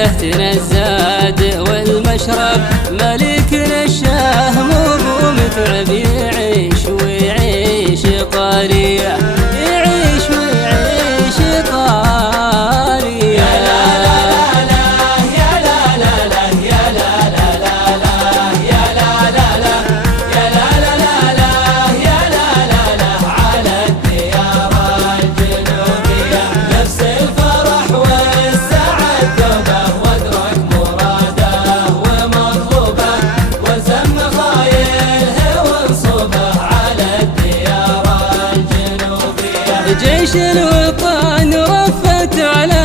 زهتنا الزاد والمشرب، ملكنا الشاه مو متعب يعيش ويعيش طاريه، يعيش ويعيش طاريه. يا لا لا لا يا لا لا لا يا لا لا لا يا لا لا لا يا لا لا لا يا لا لا لا على الديار الجنوبية، نفس الفرح والسعد ذوبه وادرك مراده ومطلوبه، وزم خايله وانصبه على الديار الجنوبية. جيش الوطن رفت على